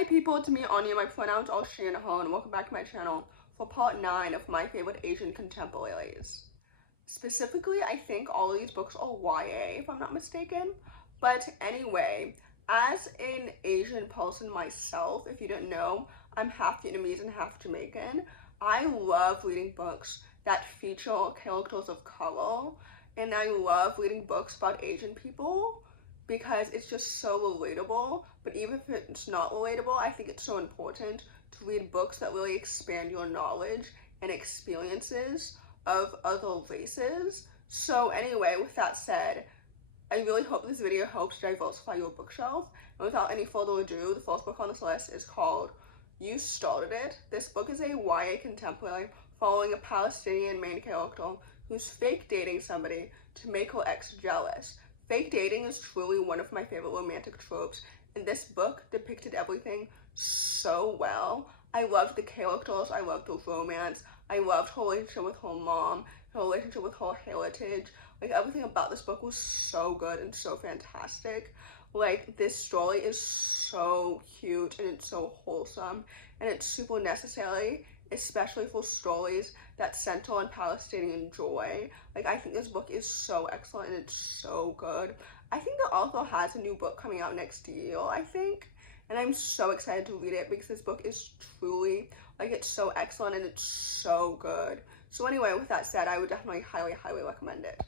Hi people, it's me Anja, my pronouns are she and her, and welcome back to my channel for part 9 of my favorite Asian contemporaries. Specifically, I think all of these books are YA, if I'm not mistaken. But anyway, as an Asian person myself, if you didn't know, I'm half Vietnamese and half Jamaican. I love reading books that feature characters of color, and I love reading books about Asian people because it's just so relatable. But even if it's not relatable, I think it's so important to read books that really expand your knowledge and experiences of other races. So anyway, with that said, I really hope this video helps diversify your bookshelf. And without any further ado, the first book on this list is called You Started It. This book is a YA contemporary following a Palestinian main character who's fake dating somebody to make her ex jealous. Fake dating is truly one of my favorite romantic tropes, and this book depicted everything so well. I loved the characters, I loved the romance, I loved her relationship with her mom, her relationship with her heritage. Like, everything about this book was so good and so fantastic. Like, this story is so cute and it's so wholesome and it's super necessary, especially for stories that center on Palestinian joy. Like, I think this book is so excellent and it's so good. I think the author has a new book coming out next year, I think, and I'm so excited to read it because this book is truly, like, it's so excellent and it's so good. So anyway, with that said, I would definitely highly recommend it.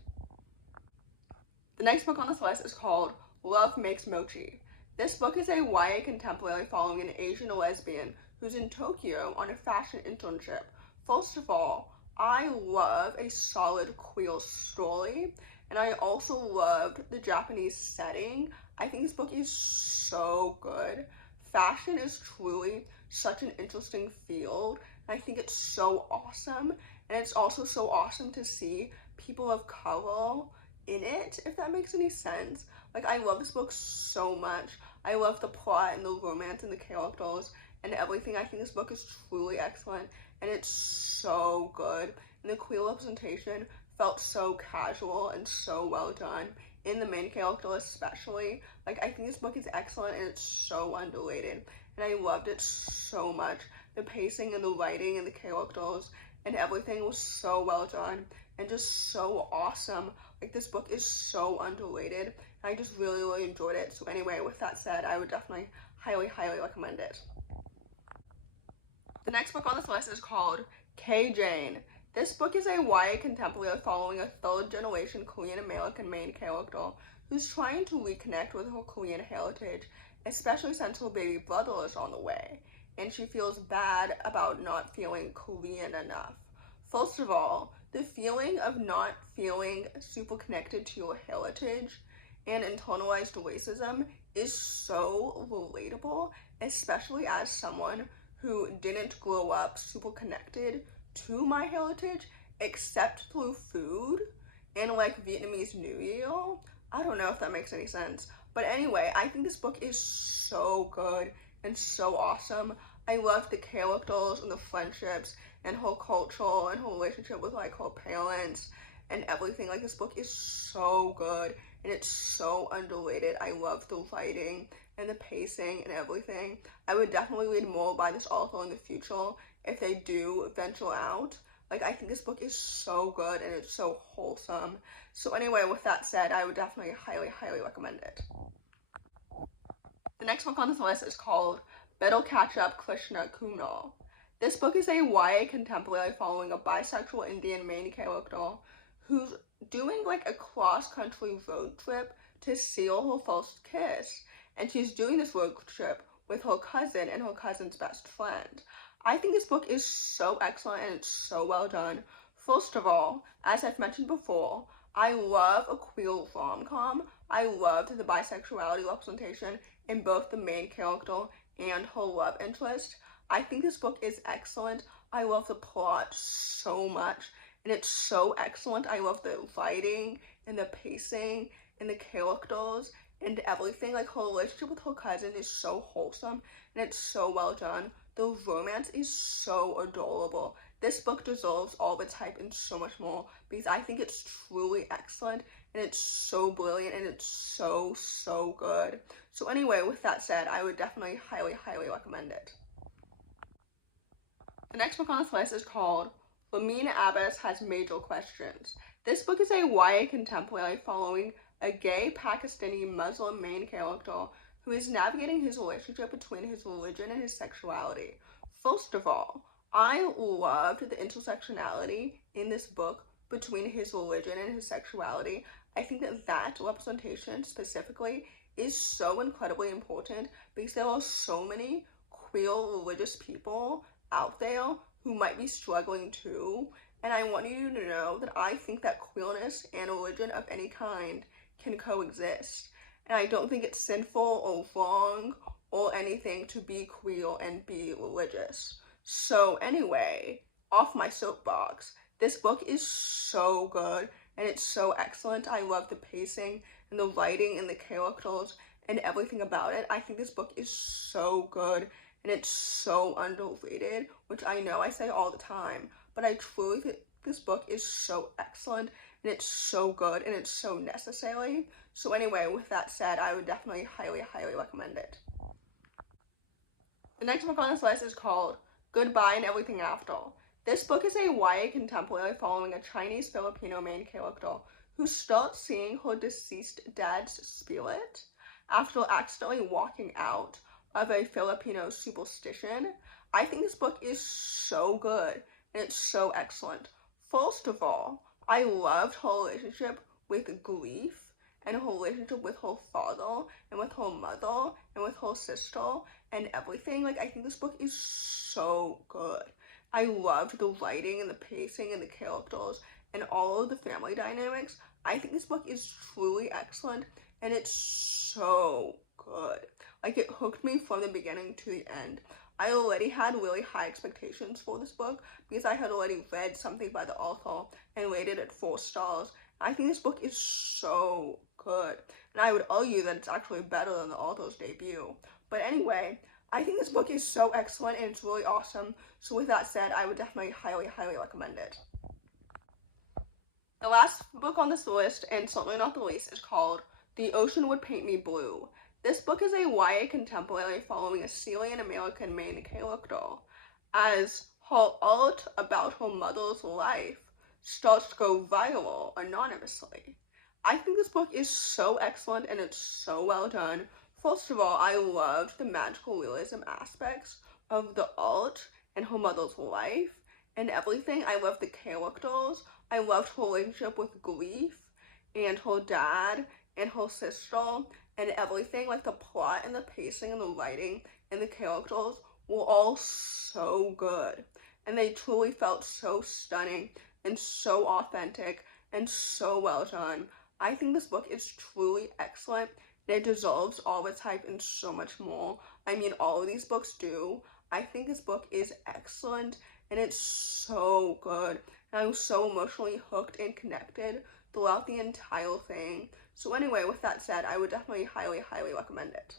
The next book on this list is called Love Makes Mochi. This book is a YA contemporary following an Asian lesbian who's in Tokyo on a fashion internship. First of all, I love a solid queer story, and I also loved the Japanese setting. I think this book is so good. Fashion is truly such an interesting field, and I think it's so awesome, and it's also so awesome to see people of color in it, if that makes any sense. Like, I love this book so much. I love the plot and the romance and the characters and everything. I think this book is truly excellent and it's so good, and the queer representation felt so casual and so well done in the main character especially. Like, I think this book is excellent and it's so underrated, and I loved it so much. The pacing and the writing and the characters and everything was so well done and just so awesome. Like, this book is so underrated, and I just really enjoyed it. So anyway, with that said, I would definitely highly recommend it. The next book on this list is called K. Jane. This book is a YA contemporary following a third-generation Korean American main character who's trying to reconnect with her Korean heritage, especially since her baby brother is on the way, and she feels bad about not feeling Korean enough. First of all, the feeling of not feeling super connected to your heritage and internalized racism is so relatable, especially as someone who didn't grow up super connected to my heritage except through food and like Vietnamese New Year. I don't know if that makes any sense, but anyway, I think this book is so good and so awesome. I love the characters and the friendships and her culture and her relationship with like her parents and everything. Like, this book is so good and it's so underrated. I love the writing and the pacing and everything. I would definitely read more by this author in the future if they do venture out. Like, I think this book is so good and it's so wholesome. So anyway, with that said, I would definitely highly recommend it. The next book on this list is called Better Catch Up, Krishna, Kumar. This book is a YA contemporary following a bisexual Indian main character who's doing like a cross-country road trip to seal her first kiss. And she's doing this road trip with her cousin and her cousin's best friend. I think this book is so excellent and it's so well done. First of all, as I've mentioned before, I love a queer rom-com. I loved the bisexuality representation in both the main character and her love interest. I think this book is excellent. I love the plot so much, and it's so excellent. I love the writing and the pacing and the characters and everything. Like, her relationship with her cousin is so wholesome and it's so well done. The romance is so adorable. This book deserves all of its hype and so much more because I think it's truly excellent and it's so brilliant, and it's so good. So anyway, with that said, I would definitely highly recommend it. The next book on this list is called Ramin Abbas Has Major Questions. This book is a YA contemporary following a gay Pakistani Muslim main character who is navigating his relationship between his religion and his sexuality. First of all, I loved the intersectionality in this book between his religion and his sexuality. I think that representation specifically is so incredibly important because there are so many queer religious people out there who might be struggling too, and I want you to know that I think that queerness and religion of any kind can coexist, and I don't think it's sinful or wrong or anything to be queer and be religious. So anyway, off my soapbox, this book is so good and it's so excellent. I love the pacing and the writing and the characters and everything about it. I think this book is so good and it's so underrated, which I know I say all the time, but I truly think this book is so excellent and it's so good and it's so necessary. So anyway, with that said, I would definitely highly recommend it. The next book on this list is called Goodbye and Everything After. This book is a YA contemporary following a Chinese Filipino main character who starts seeing her deceased dad's spirit after accidentally walking out of a Filipino superstition. I think this book is so good and it's so excellent. First of all, I loved her relationship with grief and her relationship with her father and with her mother and with her sister and everything. Like, I think this book is so good. I loved the writing and the pacing and the characters and all of the family dynamics. I think this book is truly excellent and it's so good. Like, it hooked me from the beginning to the end. I already had really high expectations for this book because I had already read something by the author and rated it 4 stars. I think this book is so good, and I would argue that it's actually better than the author's debut. But anyway, I think this book is so excellent and it's really awesome. So with that said, I would definitely highly recommend it. The last book on this list, and certainly not the least, is called The Ocean Would Paint Me Blue. This book is a YA contemporary following a Syrian-American main character as her art about her mother's life starts to go viral anonymously. I think this book is so excellent and it's so well done. First of all, I loved the magical realism aspects of the art and her mother's life and everything. I loved the characters. I loved her relationship with grief and her dad and her sister and everything. Like, the plot and the pacing and the writing and the characters were all so good. And they truly felt so stunning and so authentic and so well done. I think this book is truly excellent. It deserves all its hype and so much more. I mean, all of these books do. I think this book is excellent and it's so good. And I was so emotionally hooked and connected throughout the entire thing. So anyway, with that said, I would definitely highly recommend it.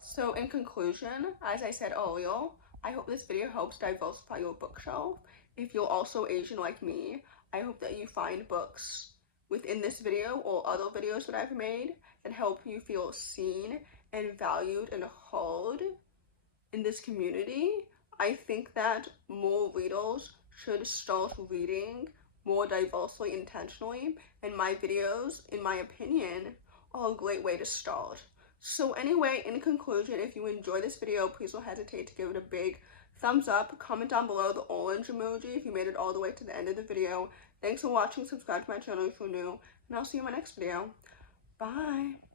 So in conclusion, as I said earlier, I hope this video helps diversify your bookshelf. If you're also Asian like me, I hope that you find books within this video or other videos that I've made that help you feel seen and valued and heard in this community. I think that more readers should start reading more diversely intentionally, and my videos, in my opinion, are a great way to start. So anyway, in conclusion, if you enjoyed this video, please don't hesitate to give it a big thumbs up. Comment down below the orange emoji if you made it all the way to the end of the video. Thanks for watching. Subscribe to my channel if you're new, and I'll see you in my next video. Bye!